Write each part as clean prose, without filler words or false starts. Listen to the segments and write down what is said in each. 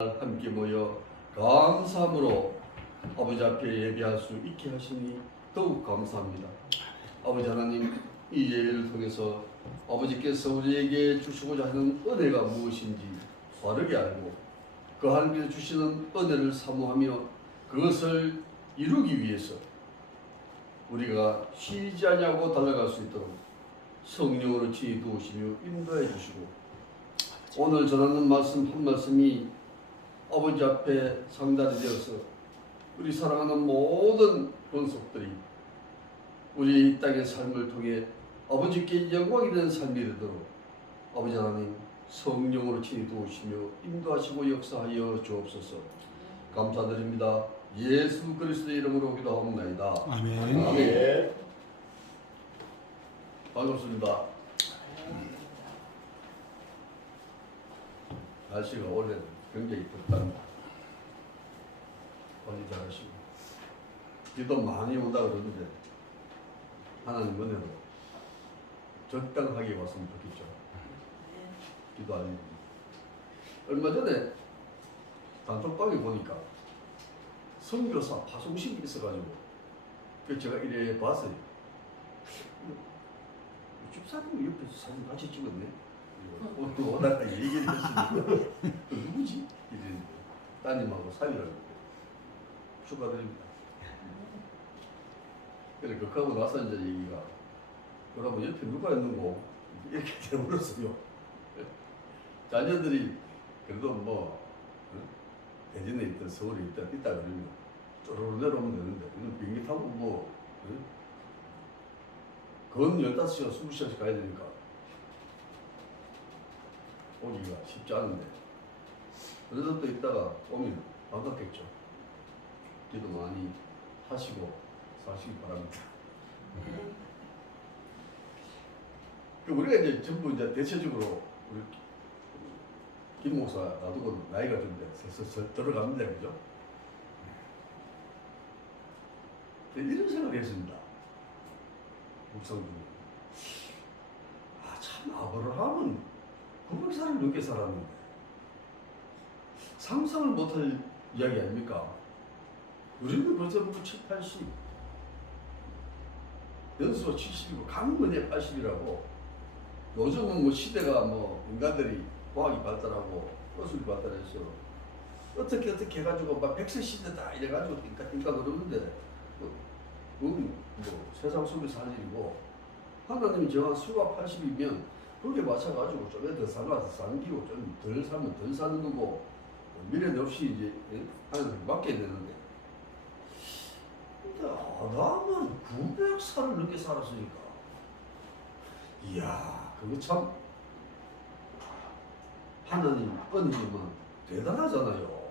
함께 모여 감사함으로 아버지 앞에 예배할 수 있게 하시니 더욱 감사합니다. 아버지 하나님, 이 예배를 통해서 아버지께서 우리에게 주시고자 하는 은혜가 무엇인지 바르게 알고 그 하나님께서 주시는 은혜를 사모하며 그것을 이루기 위해서 우리가 쉬지 않냐고 달려갈 수 있도록 성령으로 지혜 도우시며 인도해 주시고, 오늘 전하는 말씀 한 말씀이 아버지 앞에 상달이 되어서 우리 사랑하는 모든 권속들이 우리 이 땅의 삶을 통해 아버지께 영광이 되는 삶이 되도록 아버지 하나님 성령으로 친히 도우시며 인도하시고 역사하여 주옵소서. 감사드립니다. 예수 그리스도의 이름으로 기도하옵나이다. 아멘. 아멘. 반갑습니다. 날씨가 원래 굉장히 덥답니다. 관리 잘하시고 비도 많이 온다 그러는데 하나님 은혜로 적당하게 왔으면 좋겠죠. 비도 아니고 얼마 전에 단톡방에 보니까 선교사 파송식이 있어가지고 그 제가 이래 봤어요. 집사님 옆에서 사진 같이 찍었네. 오늘 오다가 얘기를 했으니까 누구지? 이랬는데 따님하고 사위라고. 축하드립니다. 그래 극하고 나서 이제 얘기가 그러면 옆에 누가 있는고 이렇게 되물었어요. 자녀들이 그래도 뭐 대전에 있든 서울에 있다 그러면 쪼르르 내려오면 되는데 비행기 타고 뭐 건 15시간 20시간씩 가야 되니까 오기가 쉽지 않은데 그래도 또 있다가 오면 반갑겠죠. 기도 많이 하시고 사시기 바랍니다. 우리가 이제 전부 이제 대체적으로 우리 김 목사 놔두고 나이가 좀 슬슬 들어갑니다, 그죠? 이런 생각을 했습니다. 목사 중에 참 아브라함은 900살을 넘게 살았는데 상상을 못할 이야기 아닙니까? 우리는 벌써 70, 80 연수가 70이고 강문에 80이라고. 요즘은 뭐 시대가 뭐 인간들이 과학이 발달하고 기술이 발달해서 어떻게 해가지고 막 100세 시대다 이래가지고 띵까 그러는데 그건 뭐 세상 속에서 할 일이고, 하나님이 정한 수가 80이면 그렇게 맞춰가지고 좀 더 살아서 사는 기고 좀 덜 살면 덜 사는 거고 미래는 없이 이제 하나님 맡겨야 되는데, 근데 아담은 900살을 넘게 살았으니까 이야 그거 참 하나님 은혜면 대단하잖아요.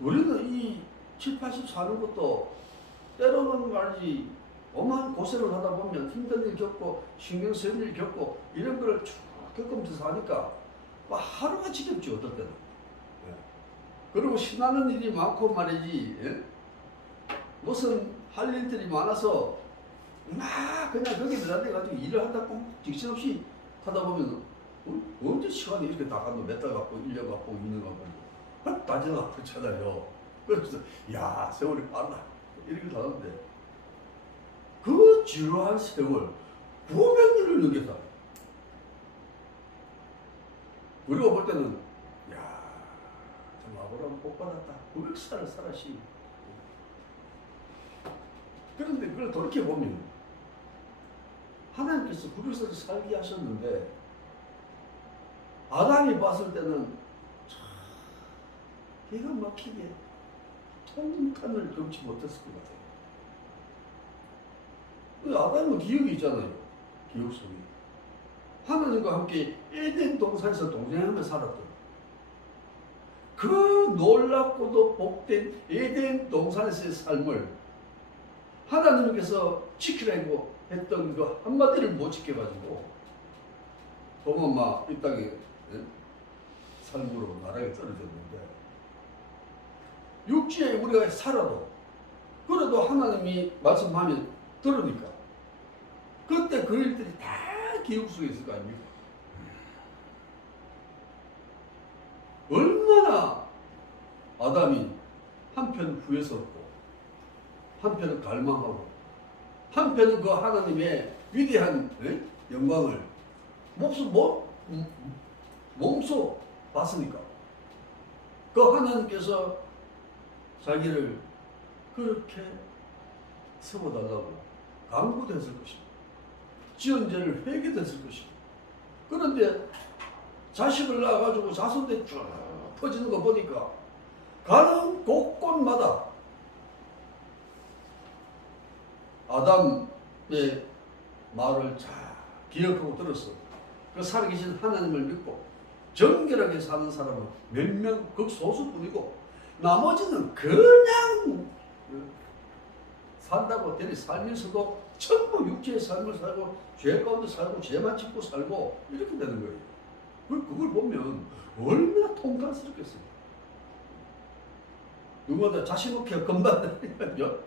우리는 이 7, 80 사는 것도 때로는 말이지 오만 고생을 하다 보면 힘든 일 겪고 신경 쓰일 일 겪고 이런 걸 쭉 겪으면서 사니까 막 하루가 지겹지 어떨 때는. 그리고 신나는 일이 많고 말이지. 무슨 할 일들이 많아서 막 그냥 거기 들어가가지고 일을 한다 꼭 정신없이 하다 보면 언제 시간이 이렇게 다 가도 몇 달 갖고 1년 갖고 2년 갖고 따지나 그렇잖아요. 그래서 야 세월이 빨라 이렇게 가는데 그 지루한 세월 900년을 넘게 살아. 우리가 볼 때는 야 참 아브라함 복 받았다. 900살을 살았시. 그런데 그걸 돌이켜보면 하나님께서 900살을 살게 하셨는데 아담이 봤을 때는 참 기가 막히게 통탄을 금치 못했을 것 같아요. 아담은 기억이 있잖아요. 기억 속에 하나님과 함께 에덴 동산에서 동행하며 살았던 그 놀랍고도 복된 에덴 동산에서의 삶을 하나님께서 지키라고 했던 그 한마디를 못 지켜가지고 보면 막 이 땅에 삶으로 나락에 떨어졌는데, 육지에 우리가 살아도 그래도 하나님이 말씀하면 들으니까 그때 그 일들이 다 기억 속에 있을 거 아닙니까? 얼마나 아담이 한편 후회스럽고 한편은 갈망하고 한편은 그 하나님의 위대한 영광을 몸소 봤으니까 그 하나님께서 자기를 그렇게 세워달라고 강구됐을 것입니다. 지은 죄를 회개됐을 것입니다. 그런데 자식을 낳아가지고 자손대 쭉 퍼지는 거 보니까 가는 곳곳마다 아담의 말을 잘 기억하고 들었어. 그 살아계신 하나님을 믿고 정결하게 사는 사람은 몇 명 극소수뿐이고 나머지는 그냥 산다고 되니 살면서도 전부 육체의 삶을 살고 죄 가운데 살고 죄만 짓고 살고 이렇게 되는 거예요. 그걸 보면 얼마나 통탄스럽겠어요. 누구마다 자신 없게 건반다니까요.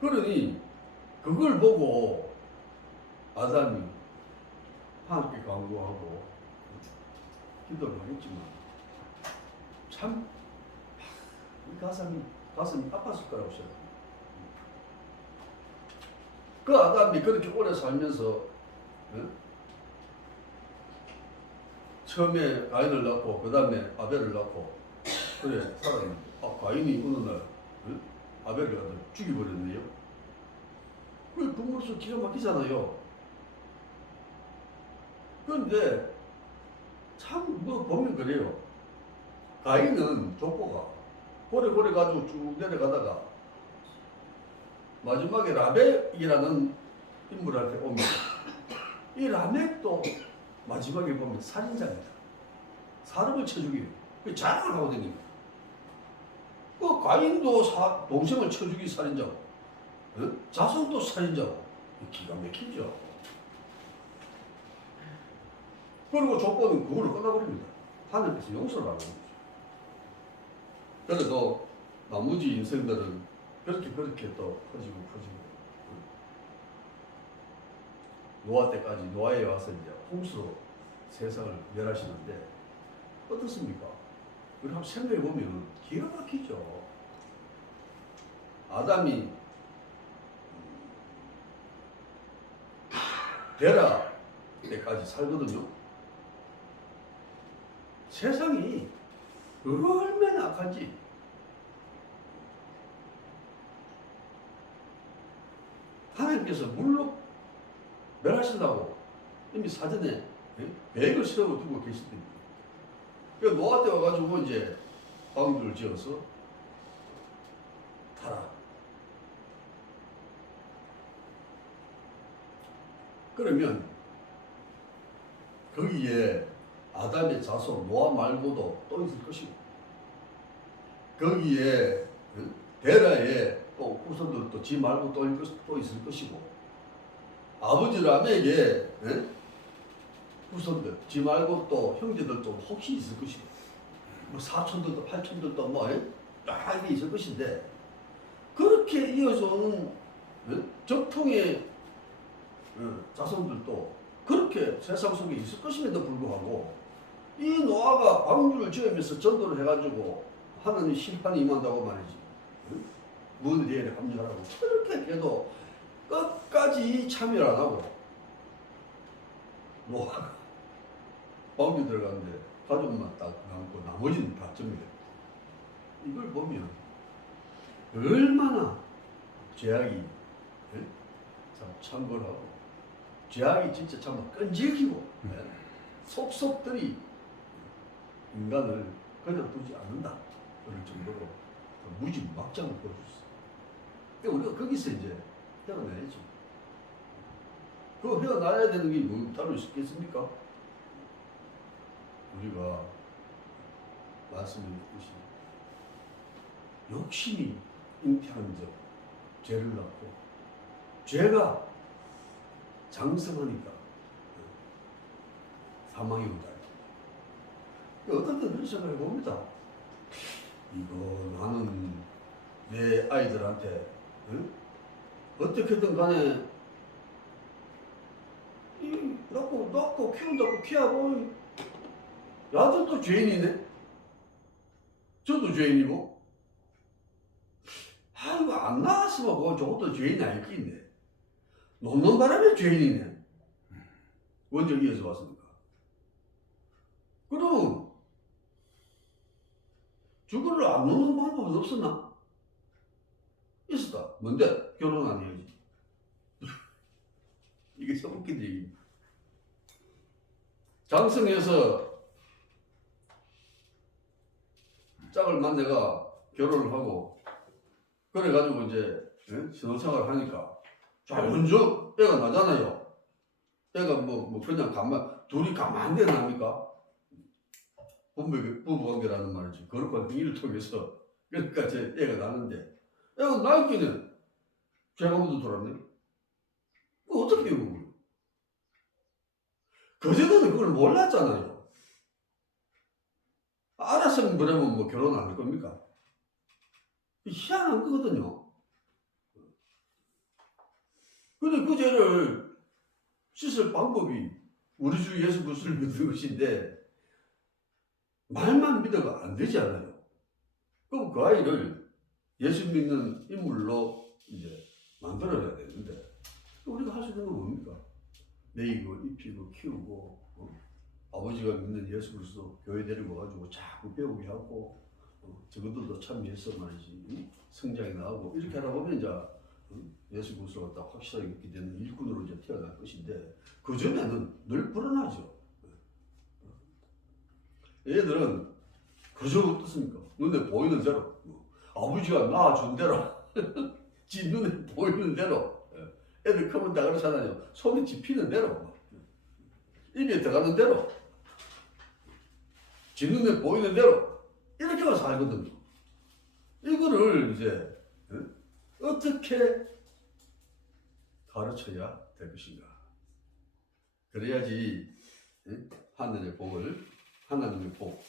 그러니 그걸 보고 아담이 하나님께 간구하고 기도를 하겠지만 참 가슴이 아팠을 거라고 생각합니다. 그 아담이 그렇게 오래 살면서 처음에 가인을 낳고 그 다음에 아벨을 낳고 그래 살았는데 가인이 어느 날 아벨을 갖다 죽여버렸네요. 그 부모로서 기가 막히잖아요. 그런데 참 뭐 보면 그래요. 가인은 족보가 고래 가지고 쭉 내려가다가 마지막에 라멕이라는 인물한테 옵니다. 이 라멕도 마지막에 보면 살인자입니다. 사람을 쳐 죽이고 자랑을 하고 다닙니다. 그 가인도 동생을 쳐 죽인 살인자고 자손도 살인자고 기가 막히죠. 그리고 족보는 그걸로 끝나버립니다. 하나님께서 용서를 안 하는 거죠. 그래도 나머지 인생들은 그렇게 또 퍼지고 노아 때까지 노아에 와서 이제 홍수로 세상을 멸하시는데 어떻습니까? 우리 한번 생각해 보면 기가 막히죠. 아담이 베라 때까지 살거든요. 세상이 얼마나 악한지 하나님께서 물로 멸하신다고 이미 사전에 계획을 세워두고 계시더니 노아 때 와가지고 이제 방주를 지어서 타라. 그러면 거기에 아담의 자손 노아 말고도 또 있을 것이고 거기에 데라의 또 후손들도 지 말고 또 있을 것이고 아버지 라멕의 후손들 지 말고 또 형제들도 혹시 있을 것이고 뭐 사촌들도 팔촌들도 뭐 이게 있을 것인데 그렇게 이어져오는 적통의 자손들도 그렇게 세상 속에 있을 것임에도 불구하고 이 노아가 방주를 지으면서 전도를 해가지고 하나님 심판이 임한다고 말이지. 문제에 합류하라고 그렇게 해도 끝까지 참여를 안 하고 노아가 방주 들어가는데 가족만 딱 남고 나머지는 다 점유돼. 이걸 보면 얼마나 죄악이 참 참고하고 죄악이 진짜 참 끈질기고 속속들이 인간을 그냥 두지 않는다 그럴 정도로 무지막장을 보여줬어. 그러니까 우리가 거기서 이제 헤어나야지. 그 헤어나야 되는 게 뭐 따로 있겠습니까? 우리가 말씀드렸듯이 욕심이 잉태한 적 죄를 낳고 죄가 장성하니까 사망이 온다. 어떤 때는 그런 생각을 해봅니다. 이거 나는 내 아이들한테 어떻게든 간에 낳고 키운다고 키하고 야들도 죄인이네. 저도 죄인이고, 이거 안 나왔으면 그건 저것도 죄인이 아닐긴데. 놓는 바람에 죄인이네. 원정이어서 왔으니까. 그럼 주거를 안 놓는 방법은 없었나? 있었다. 뭔데? 결혼 안 해야지. 이게 참 웃긴 얘기입니다. 장성에서 짝을 만나가 결혼을 하고 그래가지고 이제 신혼생활을 하니까 먼저 애가 나잖아요. 애가 뭐 그냥 둘이 가만 안 납니까? 부부관계라는 말이지. 거룩한 행위를 통해서 그러니까 제 애가 나는데 애가 나있기는 죄가 묻어 돌았네. 어떻게 해요? 그전에는 그걸 몰랐잖아요. 알았으면 그러면 뭐 결혼 안 할 겁니까? 희한한 거거든요. 근데 그 죄를 씻을 방법이 우리 주 예수 그리스도를 믿는 것인데 말만 믿어가 안 되지 않아요. 그럼 그 아이를 예수 믿는 인물로 이제 만들어야 되는데 우리가 할 수 있는 건 뭡니까? 먹이고 입히고 키우고 아버지가 믿는 예수 그리스도 교회 데리고 가지고 자꾸 배우게 하고 저것들도 참여해서 말이지 성장이 나오고 이렇게 하다 보면 이제 예수 그리스도가 딱 확실하게 믿게 되는 일꾼으로 이제 태어날 것인데 그 전에는 늘 불안하죠. 얘들은 그저 어떻습니까? 눈에 보이는 대로 아버지가 낳아준 대로 지 눈에 보이는 대로 애들 크면 다 그렇잖아요. 손에 집히는 대로 입에 들어가는 대로 지 눈에 보이는 대로 이렇게만 살거든요. 이거를 이제 어떻게 가르쳐야 될 것인가? 그래야지 하늘의 복을 하나님의 복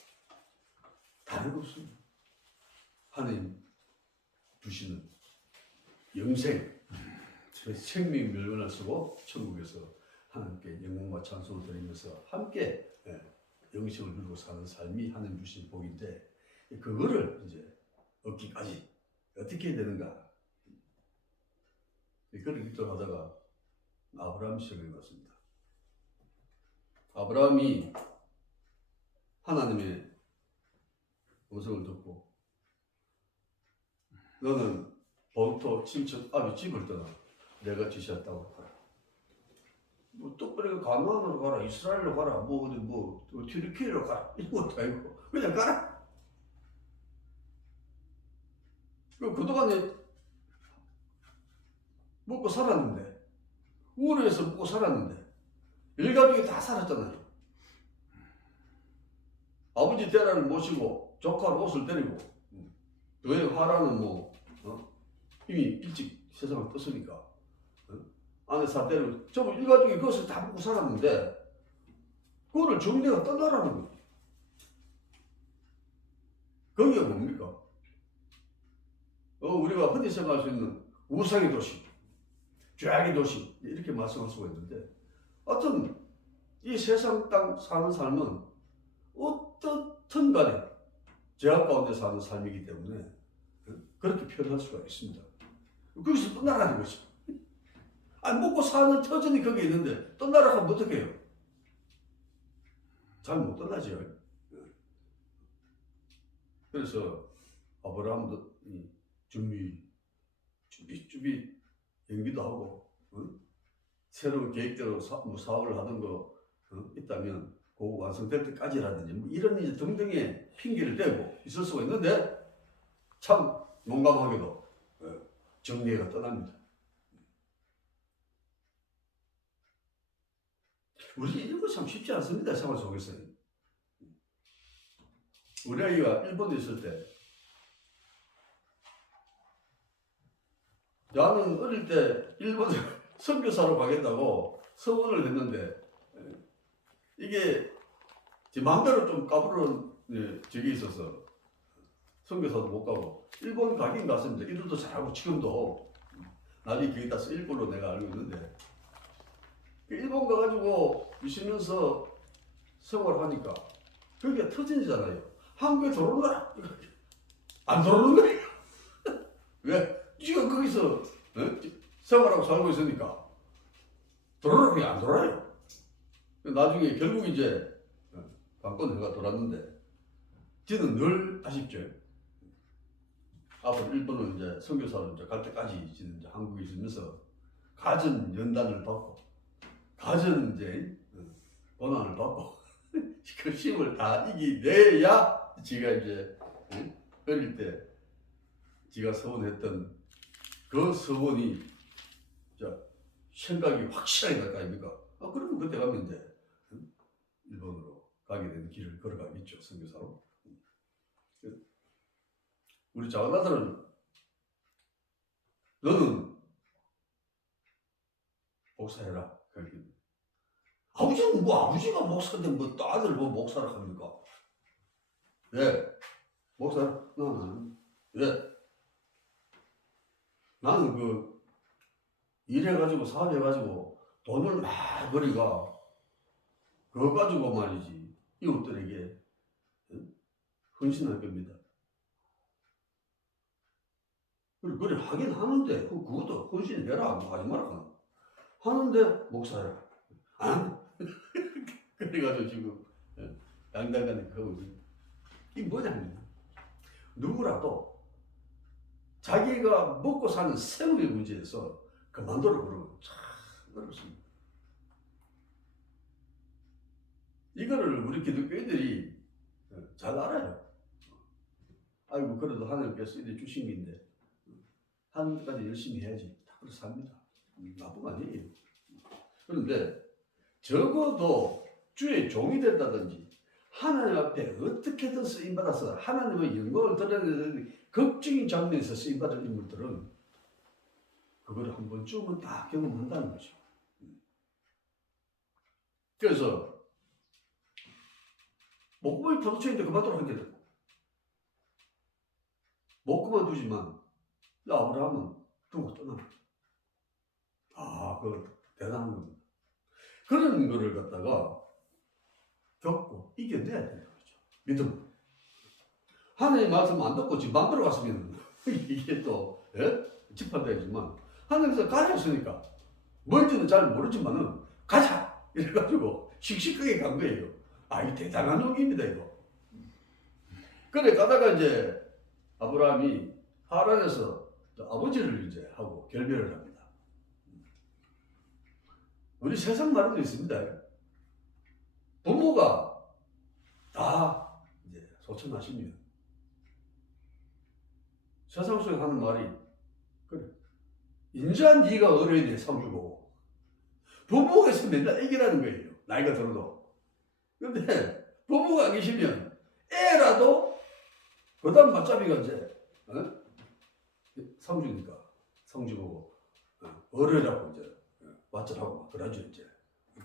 다른 없습니다. 하나님 주시는 영생 생명 멸관을 쓰고 천국에서 하나님께 영광과 찬송을 드리면서 함께 영생을 누리고 사는 삶이 하나님 주신 복인데 그거를 이제 얻기까지 어떻게 해야 되는가? 그걸 기도하다가 아브라함 시험에 왔습니다. 아브라함이 하나님의 음성을 듣고 너는 본토 친척 아비 집을 떠나 내가 지시했다고 가라. 뭐 똑바로 가나안으로 가라, 이스라엘로 가라, 뭐 어디 뭐 튀르키예로 가라 이런 것도 아니고 그냥 가라. 그동안에 먹고 살았는데 우르에서 먹고 살았는데 일가족이 다 살았잖아요. 아버지 데라를 모시고 조카를 옷을 데리고 왜 하라는 이미 일찍 세상을 떴으니까 아내 사대로 전부 일가족이 그것을 다 먹고 살았는데 그거를 정대가 떠나라는 거예요. 거기가 뭡니까? 우리가 흔히 생각할 수 있는 우상의 도시, 죄악의 도시 이렇게 말씀할 수가 있는데 하여튼 이 세상 땅 사는 삶은 어떻든 간에 죄악 가운데 사는 삶이기 때문에 그렇게 표현할 수가 있습니다. 거기서 떠나라는 거죠. 아니 먹고 사는 터전이 거기 있는데 떠나라 하면 어떻게 해요? 잘 못 떠나죠. 그래서 아브라함도 준비 연기도 하고 새로운 계획대로 사업을 하던 거 있다면 그 완성될 때까지라든지 뭐 이런 이제 등등의 핑계를 대고 있을 수가 있는데 참 용감하게도 정리가 떠납니다. 우리 이런 거 참 쉽지 않습니다. 생활 속에서. 우리 아이가 일본에 있을 때 나는 어릴 때 일본에 선교사로 가겠다고 서원을 했는데 이게 제 마음대로 좀 까부러운 적이 있어서 선교사도 못 가고 일본 가긴 갔습니다. 일도 잘하고 지금도 나중에 기회 따서 일본으로 내가 알고 있는데 일본 가가지고 있으면서 생활하니까 거기가 터진이잖아요. 한국에 들어오라 안 들어오는 거예요. 왜? 지가 거기서 생활하고 살고 있으니까 들어오라고 안 들어와요. 나중에 결국 이제 관건회가 돌았는데 저는 늘 아쉽죠. 앞으로 일본은 이제 선교사로 이제 갈 때까지 저는 이제 한국에 있으면서 가전 연단을 받고 가전 이제 고난을 받고 그 시험을 다 이기내야 지가 이제 어릴 때 지가 서원했던 그 서원이 생각이 확실하게 날 거 아닙니까? 그러면 그때 가면 이제 일본으로 가게 되는 길을 걸어가겠죠, 선교사로. 우리 작은 아들은 너는 목사해라. 아버지는 뭐 아버지가 목사인데 뭐 아들 뭐 목사라 합니까? 왜? 목사? 나는 왜? 나는 그 일해가지고 사업해가지고 돈을 막 벌이가 그거 가지고 말이지 이웃들에게 헌신할 겁니다. 그래 하긴 하는데 그것도 헌신해라 하지 말라 하는데 목사해라 안 그래가지고 지금 양당간에 그거 있습니다. 이게 뭐냐면 누구라도 자기가 먹고 사는 생업의 문제에서 그만둬라 그러면 참 어렵습니다. 이거를 우리 기독교인들이 잘 알아요. 아이고 그래도 하나님께서 이래 주신 게 있는데 하는 데까지 열심히 해야지. 다 그렇게 삽니다. 나쁜 거 아니에요. 그런데 적어도 주의 종이 됐다든지 하나님 앞에 어떻게든 쓰임받아서 하나님의 영광을 드러내는 극적인 장면에서 쓰임받은 인물들은 그걸 한 번쯤은 다 경험한다는 거죠. 그래서 목금을 포도청인데 그만두라 하게 되고 못 그만두지만 아브라함은 두고 떠납니다. 그 대단한 겁니다. 그런 거를 갖다가 겪고 이겨내야 되는 거죠. 믿음. 하나님 말씀 안 듣고 집 만들어 갔으면 이게 또 집합되지만 하나님께서 가자 했으니까 뭔지는 잘 모르지만은 가자 이래가지고 씩씩하게 간 거예요. 이거 대단한 용기입니다 이거. 그래 가다가 이제 아브라함이 하란에서 아버지를 이제 하고 결별을 합니다. 우리 세상 말에도 있습니다. 부모가 다 이제 소천하시면 세상 속에 하는 말이 그래. 인자 네가 어려야 돼 상주고 부모가 있으면 맨날 애기라는 거예요. 나이가 들어도. 근데 부모가 안 계시면 애라도 그다음 맞잡이가 이제 상주니까 상주보고 어려라고 이제 맞잡하고 막 그러죠 이제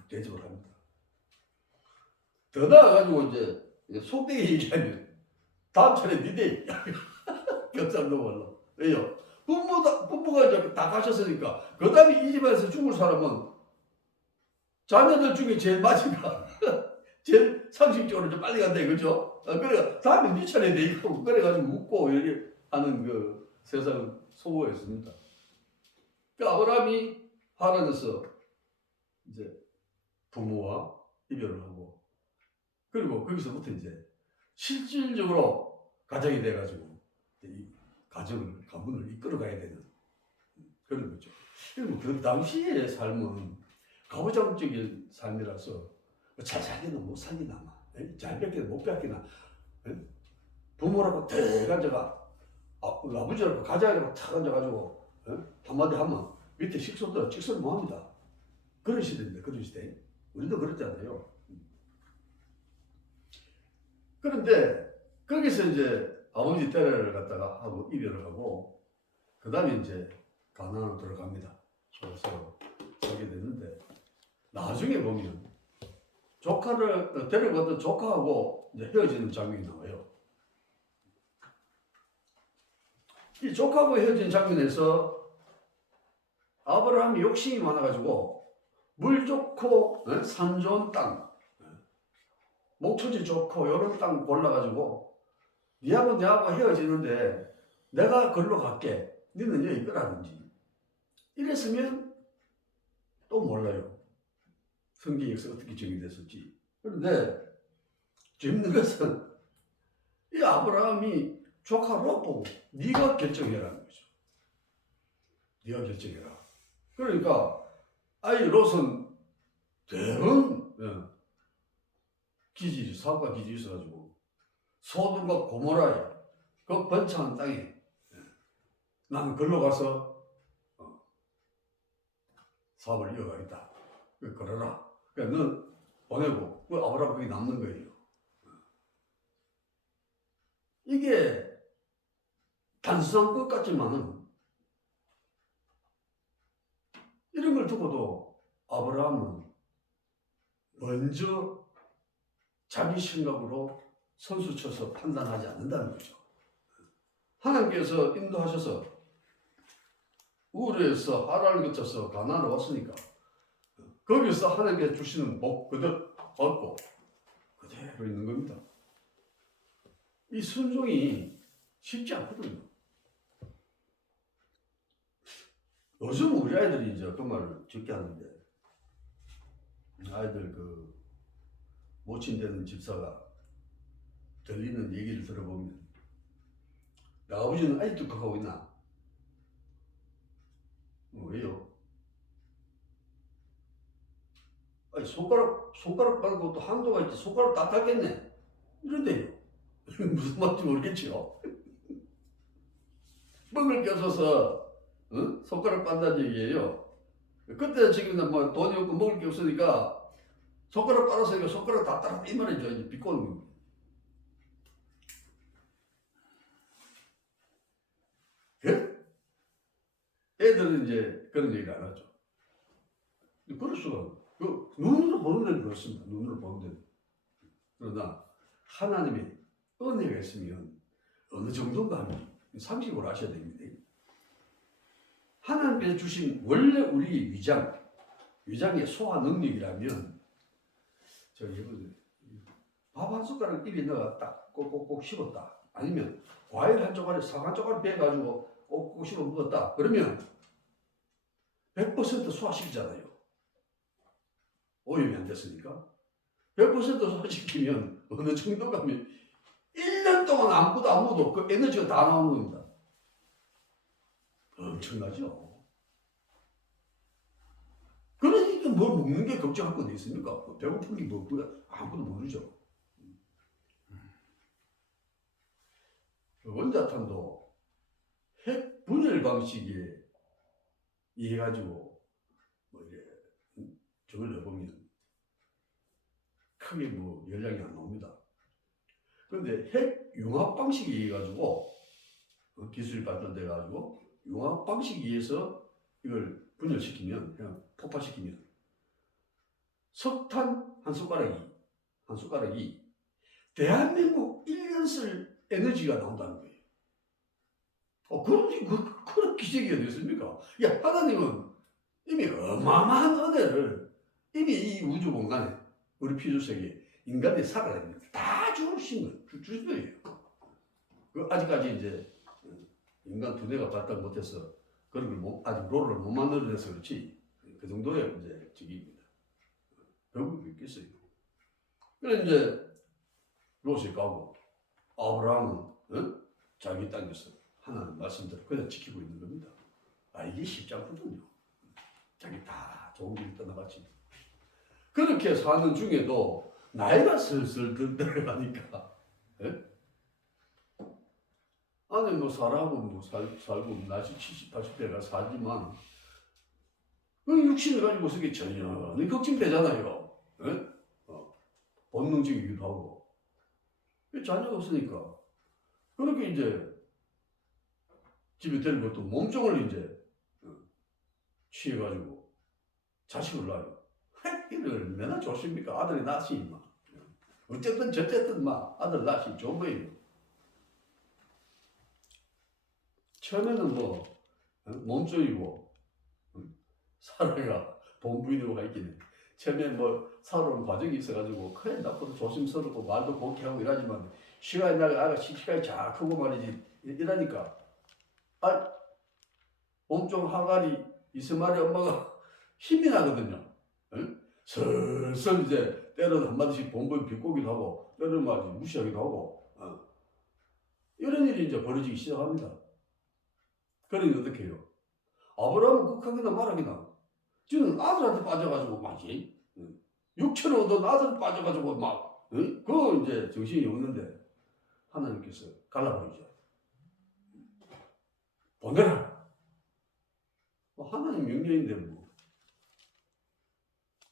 대접을 합니다. 더 나아가지고 이제 속되게 얘기하면 다음 차례 니네 경상도 말로 왜요? 부모가 이제 다 가셨으니까 그 다음에 이 집안에서 죽을 사람은 자녀들 중에 제일 마지막 제일 상식적으로 좀 빨리 간다 이거죠. 그래 다음에 네 차례 돼 있고 그래가지고 묻고 이렇게 하는 그 세상 소고였습니다. 그 아브라함이 하란에서 이제 부모와 이별을 하고 그리고 거기서부터 이제 실질적으로 가정이 돼가지고 이 가문을 이끌어가야 되는 그런 거죠. 그리고 그 당시의 삶은 가부장적인 삶이라서 잘 살기나 못 살기나 잘 뺏기나 못 뺏기나 부모라고 탁 앉아가 아버지라고 가자라고 탁 앉아가지고 한마디 하면 밑에 식소들 직설 뭐합니다. 그런 시대입니다. 그런 시대. 우리도 그랬잖아요. 그런데 거기서 이제 아버지 때를 갖다가 하고 이별을 하고 그 다음에 이제 가나안으로 들어갑니다. 그래서 살게 됐는데 나중에 보면 조카를 데리고 갔던 조카하고 이제 헤어지는 장면이 나와요. 이 조카하고 헤어진 장면에서 아브라함이 욕심이 많아가지고 물 좋고 산 좋은 땅 목초지 좋고 이런 땅 골라가지고 니하고 헤어지는데 내가 걸로 갈게. 너는 여기 있거라든지. 이랬으면 또 몰라요. 성경에서 어떻게 정의됐을지. 그런데 재밌는 것은 이 아브라함이 조카 롯 보고 네가 결정해라는 거죠. 네가 결정해라. 그러니까 아이 롯은 대응 기질이 사고가 기질이 있어가지고 소돔과 고모라에 그 번창한 땅에 나는 걸로 가서 사업을 이어가겠다. 그러라. 그러니까 넌 보내고 그 아브라함 거기 남는 거예요. 이게 단순한 것 같지만은 이런 걸 두고도 아브라함은 먼저 자기 생각으로 선수 쳐서 판단하지 않는다는 거죠. 하나님께서 인도하셔서 우르에서 하란을 거쳐서 가나안으로 왔으니까 거기서 하나님께서 주시는 복 그대로 받고 그대로 있는 겁니다. 이 순종이 쉽지 않거든요. 요즘 우리 아이들이 이제 그 말을 적게 하는데 아이들 그 모친되는 집사가 들리는 얘기를 들어보면 야, 아버지는 아직도 그거 하고 있나? 왜요? 아니 손가락 빠는 것도 한도가 있지. 손가락 다 닦겠네. 이런데요. 무슨 말인지 모르겠죠. 뻥을 껴서서 손가락 빤다는 얘기예요. 그때 지금 뭐 돈이 없고 먹을 게 없으니까 손가락 빨았으니까 손가락 다 따라 이 말이죠. 이제 비꼬는 겁니다. 그? 애들은 이제 그런 얘기를 안 하죠. 그럴 수가 그 눈으로 보는 데는 그렇습니다. 눈으로 보는 데는. 그러나 하나님의 은혜가 있으면 어느 정도인가 하면 상식으로 아셔야 됩니다. 하나님께서 주신 원래 우리 위장의 소화 능력이라면 밥 한 숟가락 입에 넣어 딱 꼭꼭꼭 씹었다. 아니면 과일 한 조각에 사과 한 조각 빼가지고 꼭꼭 씹어 먹었다. 그러면 100% 소화시키잖아요. 오염이 안 됐으니까. 100% 소화시키면 어느 정도 가면 1년 동안 아무것도 안 먹어도 그 에너지가 다 나오는 겁니다. 엄청나죠? 그러니까 뭘 먹는 게 걱정할 건 있습니까? 배고픈 게 뭐고요? 아무것도 모르죠. 원자탄도 핵 분열 방식에 의해가지고 뭐 이래 저걸 해보면 크게 뭐 연락이 안 나옵니다. 그런데 핵 융합 방식에 의해가지고 기술이 발전돼가지고 융합 방식에 의해서 이걸 분열시키면 그냥 폭발시키면 석탄 한 숟가락이 대한민국 1년 쓸 에너지가 나온다는 거예요. 그런 기적이 어디 있습니까? 야, 하나님은 이미 어마어마한 은혜를 이미 이 우주 공간에 우리 피조세계에 인간이 살아야 됩니다. 다 주신 거예요. 아직까지 이제 인간 두뇌가 발달 못해서 그런 걸 아직 롤을 못 만들어내서 그렇지 그 정도의 이제 직입니다. 결국 있겠어요. 그래 이제 롯이 가고 아브라함은 자기 땅에서 하나님 말씀대로 그냥 지키고 있는 겁니다. 이게 쉽지 않거든요. 자기 다 좋은 길 떠나갔지. 그렇게 사는 중에도 나이가 슬슬 들어가니까 아니 뭐 사람은 살고 나이 70, 80대가 살지만 그 육신을 가지고 서게 전혀 걱정되잖아요. 본능적이기도 하고 자녀가 없으니까 그렇게 이제 집에 데리고 또 몸종을 이제 취해가지고 자식을 낳아요. 이를 얼마나 좋습니까? 아들이 낳았으니 막 어쨌든 저쨌든 막 아들 낳았으니 좋은 거예요. 처음에는 뭐 몸종이고 사라가 본부인으로 가 있긴 해. 처음에 뭐 살아오는 과정이 있어가지고 그래 나도 조심스럽고 말도 곱게 하고 이러지만 시간이 나가 아가 시간이 잘 크고 말이지 이러니까 아 몸종 하갈이 이스마엘 엄마가 힘이 나거든요. 응? 슬슬 이제 때로는 한마디씩 봉봉 비꼬기도 하고 때로는 말이지 무시하기도 하고 이런 일이 이제 벌어지기 시작합니다. 그러니 어떻게 해요? 아브라함은 극하기나 말하기나 지금 아들한테 빠져가지고 막이 육체로 얻은 아들 빠져가지고 막 그거 이제 정신이 없는데 하나님께서 갈라버리죠. 보내라. 하나님 명령인데 뭐.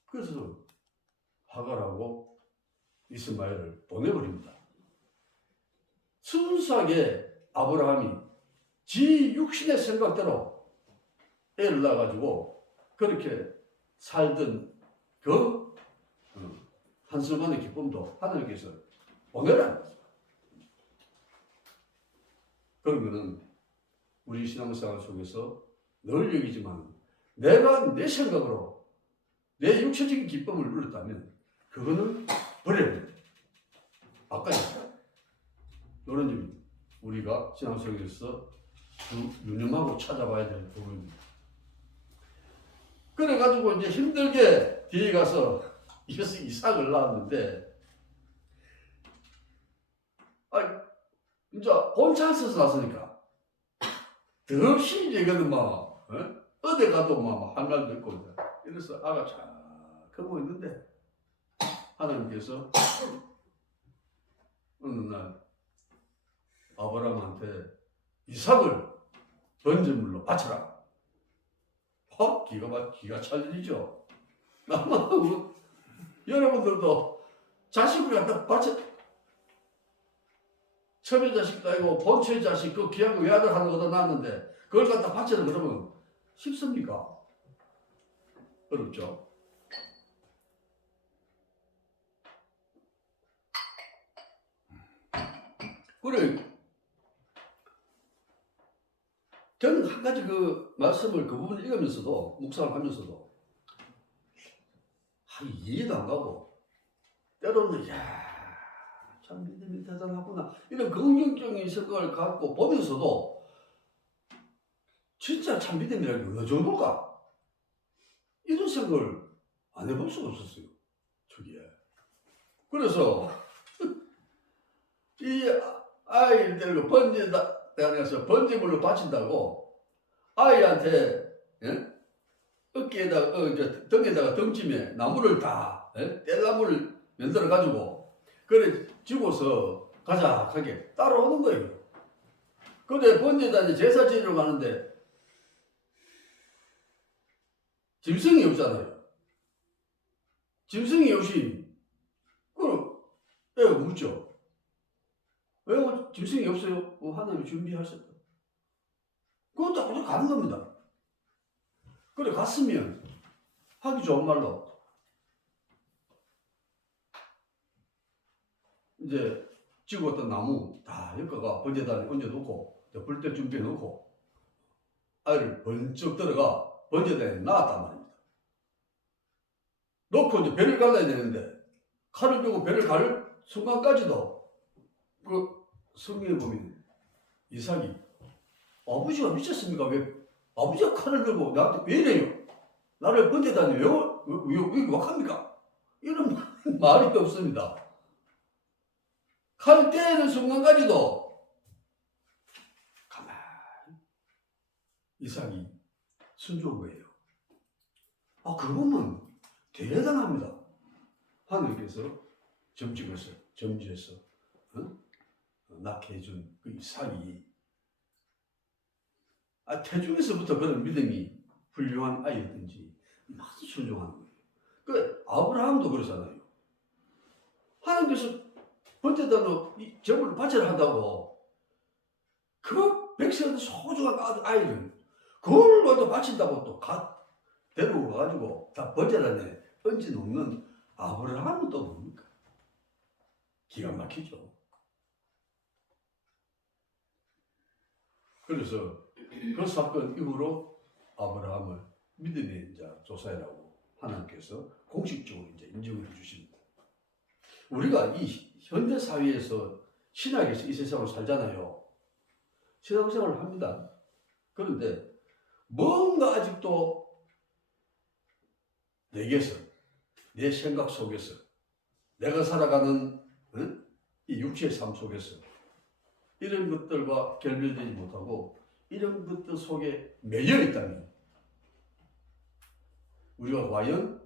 그래서 하갈하고 이스마엘을 보내버립니다. 순수하게 아브라함이 지 육신의 생각대로 애를 낳아가지고 그렇게 살던 그 한순간의 기쁨도 하나님께서 보내라. 그런 거는 우리 신앙생활 속에서 늘 여기지만 내가 내 생각으로 내 육체적인 기쁨을 누렸다면 그거는 버려야 돼. 아까 이런 점 우리가 신앙생활에서 유념하고 찾아봐야 될 부분입니다. 그래가지고 이제 힘들게 뒤에 가서 이삭을 낳았는데 이제 본차에서 났으니까 더없이 이제거든 막 어디 가도 막 한가도 있고 이래서 아가 잘 크고 있는데 하나님께서 어느 날 아브라함한테 이삭을 번제물로 바쳐라. 기가 찰 일이죠. 아마 여러분들도 자식을 갖다 바쳐 첨의 자식도 아니고 본처의 자식 그 귀한 외아들 하는 것도 낳았는데 그걸 갖다 바치는 그러면 쉽습니까? 어렵죠. 그래 저는 한 가지 그 말씀을 그 부분을 읽으면서도 묵상을 하면서도 이해도 안 가고 때로는 참 믿음이 대단하구나 이런 긍정적인 생각을 갖고 보면서도 진짜 참 믿음이라는 게 어느 정도일까? 이런 생각을 안 해볼 수가 없었어요. 저기에. 그래서 이 아이를 데리고 번제단에서 번제물로 바친다고 아이한테 어깨에다가 등에다가 등짐에 나무를 다 뗄나무를 만들어 가지고 그래 주고서 가작하게 따라오는 거예요. 근데 번제단에 제사 지내러 가는데 짐승이 없잖아요. 짐승이 없이 그럼 애가 묻죠. 왜 짐승이 없어요? 하나님이 준비하셨다. 그것도 그냥 가는 겁니다. 그래 갔으면 하기 좋은 말로 이제 찍었던 나무 다 엮어가 번제단에 얹어놓고 불때 준비해놓고 아이를 번쩍 들어가 번제단에 놔았단 말입니다. 놓고 이제 배를 갈라야 되는데 칼을 들고 배를 갈 순간까지도 그 성경에 보면 이삭이 아버지가 미쳤습니까? 왜 아버지가 칼을 들고 나한테 왜 이래요? 나를 번제단에 왜 wak합니까? 이런 말이 없습니다. 칼 떼는 순간까지도 가만히 이삭이 순종한 거예요. 그 보면 대단합니다. 하나님께서 점지해서 낳게 해준 그 이삭이 태중에서부터 그런 믿음이 훌륭한 아이였든지 아주 순종하는 거예요. 그 아브라함도 그러잖아요. 하나님께서 번제단으로 이 제물을 바쳐야 한다고 그 백성의 소중한 아이를 그걸 갖다 바친다고 또 데리고 가가지고 다 번제단에 얹어놓는 아브라함은 또 뭡니까? 기가 막히죠. 그래서 그 사건 이후로 아브라함을 믿음의 조사라고 하나님께서 공식적으로 이제 인정을 해주십니다. 우리가 이 현대 사회에서 신학에서 이 세상을 살잖아요. 신앙생활을 합니다. 그런데 뭔가 아직도 내게서, 내 생각 속에서, 내가 살아가는 이 육체의 삶 속에서 이런 것들과 결별되지 못하고 이런 것들 속에 매여 있다면 우리가 과연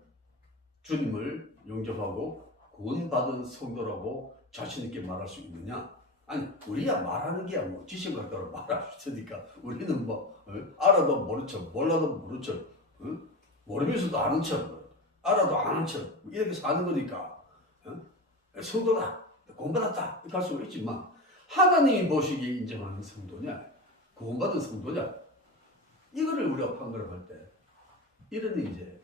주님을 영접하고 구원받은 성도라고 자신 있게 말할 수 있느냐? 아니, 우리야 말하는 게 뭐 지식각도로 말할 수 있으니까 우리는 뭐 알아도 모른 척, 몰라도 모른 척, 모르면서도 아는 척, 알아도 아는 척 이렇게 사는 거니까 성도다, 구원받았다 이렇게 할 수가 있지만 하나님이 보시기에 인정하는 성도냐, 구원받은 성도냐, 이거를 우리가 판가름할 때 이런 이제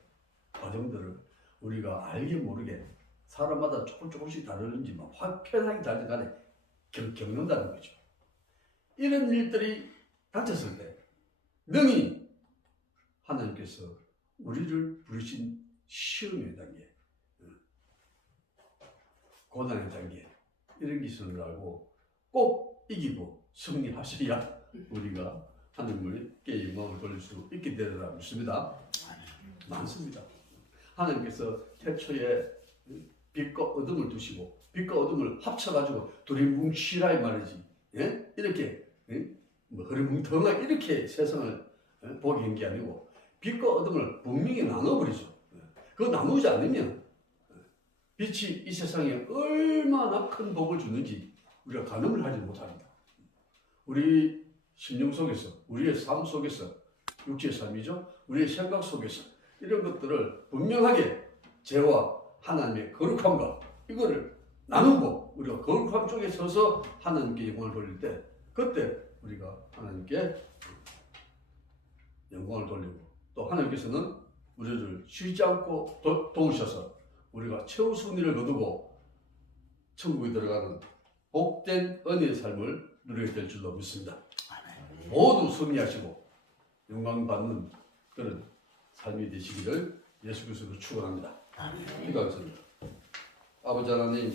과정들을 우리가 알게 모르게 사람마다 조금씩 다르는지만 편하게 다르든 간에 겪는다는 거죠. 이런 일들이 닥쳤을 때 능히 하나님께서 우리를 부르신 시험의 단계, 고난의 단계 이런 기술을 알고 꼭 이기고 승리하셔야 우리가 하나님께 영광을 돌릴 수 있게 되리라 믿습니다. 많습니다. 하나님께서 태초에 빛과 어둠을 두시고 빛과 어둠을 합쳐가지고 둘이 뭉치라 이 말이지. 예? 이렇게 뭐 흐르뭉텅하게 이렇게 세상을 보게 한 게 아니고 빛과 어둠을 분명히 나눠버리죠. 그거 나누지 않으면 빛이 이 세상에 얼마나 큰 복을 주는지 우리가 가늠을 하지 못합니다. 우리 심령 속에서, 우리의 삶 속에서, 육체의 삶이죠. 우리의 생각 속에서 이런 것들을 분명하게 죄와 하나님의 거룩함과 이거를 나누고 우리가 거룩함 쪽에 서서 하나님께 영광을 돌릴 때 그때 우리가 하나님께 영광을 돌리고 또 하나님께서는 우리를 쉬지 않고 도우셔서 우리가 최후 승리를 거두고 천국에 들어가는 복된 은혜의 삶을 누리게 될 줄로 믿습니다. 모두 승리하시고 영광받는 그런 삶이 되시기를 예수 그리스도로 축원합니다. 기도하겠습니다. 아버지 하나님,